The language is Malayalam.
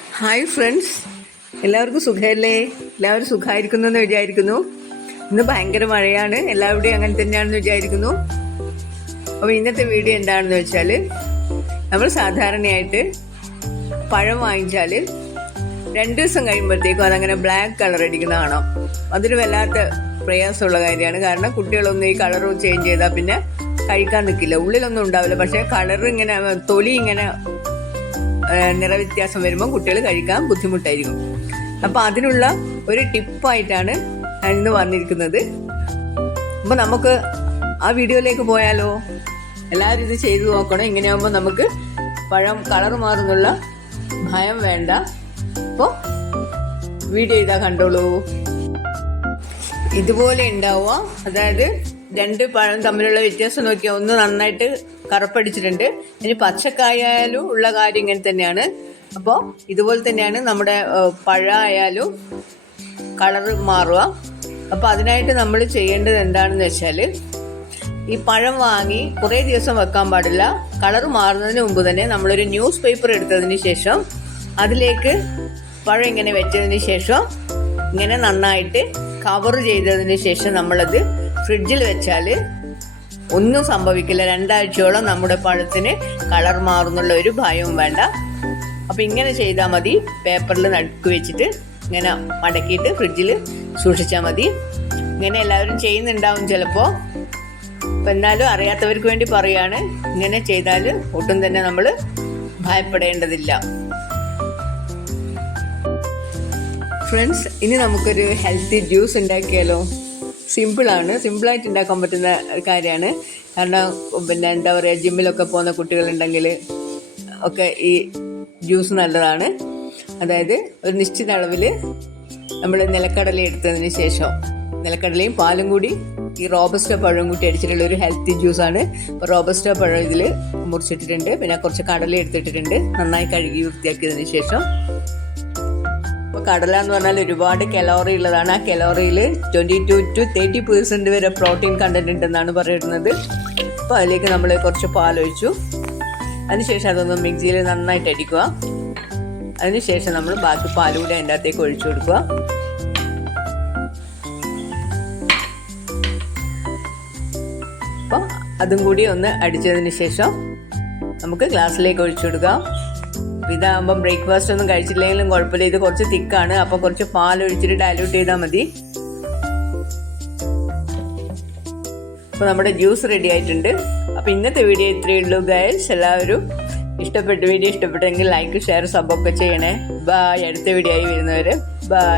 ഹായ് ഫ്രണ്ട്സ് എല്ലാവർക്കും സുഖമല്ലേ? എല്ലാവരും സുഖമായിരിക്കുന്നു എന്ന് വിചാരിക്കുന്നു. ഇന്ന് ഭയങ്കര മഴയാണ്. എല്ലാവരുടെയും അങ്ങനെ തന്നെയാണെന്ന് വിചാരിക്കുന്നു. അപ്പോൾ ഇന്നത്തെ വീഡിയോ എന്താണെന്ന് വെച്ചാൽ നമ്മൾ സാധാരണയായിട്ട് പഴം വാങ്ങിച്ചാൽ രണ്ട് ദിവസം കഴിയുമ്പോഴത്തേക്കും അതങ്ങനെ ബ്ലാക്ക് കളർ അടിക്കുന്ന കാണാം. അതൊരു വല്ലാത്ത പ്രയാസമുള്ള കാര്യമാണ്. കാരണം കുട്ടികളൊന്നും ഈ കളർ ചേഞ്ച് ചെയ്താൽ പിന്നെ കഴിക്കാൻ നിൽക്കില്ല ഉള്ളിലൊന്നും ഉണ്ടാവില്ല. പക്ഷേ കളർ ഇങ്ങനെ തൊലി ഇങ്ങനെ നിറവ്യത്യാസം വരുമ്പോൾ കുട്ടികൾ കഴിക്കാൻ ബുദ്ധിമുട്ടായിരിക്കും. അപ്പോൾ അതിനുള്ള ഒരു ടിപ്പായിട്ടാണ് ഇന്ന് വന്നിരിക്കുന്നത്. അപ്പോൾ നമുക്ക് ആ വീഡിയോയിലേക്ക് പോയാലോ? എല്ലാവരും ഇത് ചെയ്തു നോക്കണം. ഇങ്ങനെയാകുമ്പോൾ നമുക്ക് പഴം കളർ മാറുന്നുള്ള ഭയം വേണ്ട. അപ്പോൾ വീഡിയോ ഇതാ കണ്ടോളൂ. ഇതുപോലെ ഉണ്ടാവുക. അതായത് രണ്ട് പഴം തമ്മിലുള്ള വ്യത്യാസം നോക്കിയാൽ ഒന്ന് നന്നായിട്ട് കറുപ്പടിച്ചിട്ടുണ്ട്. ഇനി പച്ചക്കായാലും ഉള്ള കാര്യം ഇങ്ങനെ തന്നെയാണ്. അപ്പോൾ ഇതുപോലെ തന്നെയാണ് നമ്മുടെ പഴമായാലും കളർ മാറുക. അപ്പോൾ അതിനായിട്ട് നമ്മൾ ചെയ്യേണ്ടത് എന്താണെന്ന് വെച്ചാൽ ഈ പഴം വാങ്ങി കുറേ ദിവസം വെക്കാൻ പാടില്ല. കളർ മാറുന്നതിന് മുമ്പ് തന്നെ നമ്മളൊരു ന്യൂസ് പേപ്പർ എടുത്തതിന് ശേഷം അതിലേക്ക് പഴം ഇങ്ങനെ വെച്ചതിന് ശേഷം ഇങ്ങനെ നന്നായിട്ട് കവർ ചെയ്തതിന് ശേഷം നമ്മളത് ഫ്രിഡ്ജിൽ വെച്ചാൽ ഒന്നും സംഭവിക്കില്ല. രണ്ടാഴ്ചയോളം നമ്മുടെ പഴത്തിന് കളർ മാറുന്നുള്ള ഒരു ഭയവും വേണ്ട. അപ്പം ഇങ്ങനെ ചെയ്താൽ മതി. പേപ്പറിൽ നടുക്ക് വെച്ചിട്ട് ഇങ്ങനെ മടക്കിയിട്ട് ഫ്രിഡ്ജിൽ സൂക്ഷിച്ചാൽ മതി. ഇങ്ങനെ എല്ലാവരും ചെയ്യുന്നുണ്ടാവും ചിലപ്പോൾ അപ്പം എന്നാലും അറിയാത്തവർക്ക് വേണ്ടി പറയാണ്. ഇങ്ങനെ ചെയ്താൽ ഒട്ടും തന്നെ നമ്മൾ ഭയപ്പെടേണ്ടതില്ല. ഫ്രണ്ട്സ് ഇനി നമുക്കൊരു ഹെൽത്തി ജ്യൂസ് ഉണ്ടാക്കിയാലോ? സിമ്പിളാണ് സിമ്പിളായിട്ട് ഉണ്ടാക്കാൻ പറ്റുന്ന കാര്യമാണ്. കാരണം പിന്നെ എന്താ പറയുക ജിമ്മിലൊക്കെ പോകുന്ന കുട്ടികളുണ്ടെങ്കിൽ ഒക്കെ ഈ ജ്യൂസ് നല്ലതാണ്. അതായത് ഒരു നിശ്ചിത അളവിൽ നമ്മൾ നിലക്കടല എടുത്തതിന് ശേഷം നിലക്കടലയും പാലും കൂടി ഈ റോബസ്റ്റ പഴവും കൂട്ടി അടിച്ചിട്ടുള്ള ഒരു ഹെൽത്തി ജ്യൂസാണ് അപ്പോൾ റോബസ്റ്റ പഴം ഇതിൽ മുറിച്ചിട്ടിട്ടുണ്ട്. പിന്നെ കുറച്ച് കടല എടുത്തിട്ടിട്ടുണ്ട്. നന്നായി കഴുകി വൃത്തിയാക്കിയതിന് ശേഷം കടല എന്ന് പറഞ്ഞാൽ ഒരുപാട് കലോറി ഉള്ളതാണ്. ആ കലോറിയിൽ twenty two to thirty percent വരെ പ്രോട്ടീൻ കണ്ടന്റ് ഉണ്ടെന്നാണ് പറയുന്നത്. അപ്പോൾ അതിലേക്ക് നമ്മൾ കുറച്ച് പാലൊഴിച്ചു. അതിനുശേഷം അതൊന്ന് മിക്സിയിൽ നന്നായിട്ട് അടിക്കുക. അതിനുശേഷം നമ്മൾ ബാക്കി പാൽ കൂടി അതിന്റെ അകത്തേക്ക് ഒഴിച്ചു കൊടുക്കുക. അപ്പോൾ അതും കൂടി ഒന്ന് അടിച്ചതിന് ശേഷം നമുക്ക് ഗ്ലാസ്സിലേക്ക് ഒഴിച്ചു കൊടുക്കാം. ഇതാകുമ്പം ബ്രേക്ക്ഫാസ്റ്റ് ഒന്നും കഴിച്ചില്ലെങ്കിലും കുഴപ്പമില്ല. ഇത് കുറച്ച് തിക്കാണ്. അപ്പോൾ കുറച്ച് പാൽ ഒഴിച്ചിട്ട് ഡയലൂട്ട് ചെയ്താൽ മതി. അപ്പോൾ നമ്മുടെ ജ്യൂസ് റെഡി ആയിട്ടുണ്ട്. അപ്പോൾ ഇന്നത്തെ വീഡിയോ ഇത്രയേ ഉള്ളൂ ഗൈസ് എല്ലാവരും ഇഷ്ടപ്പെട്ട വീഡിയോ ഇഷ്ടപ്പെട്ടെങ്കിൽ ലൈക്ക് ഷെയർ സബൊക്കെ ചെയ്യണേ. ബായ് അടുത്ത വീഡിയോ ആയി വരുന്നവർ ബായ്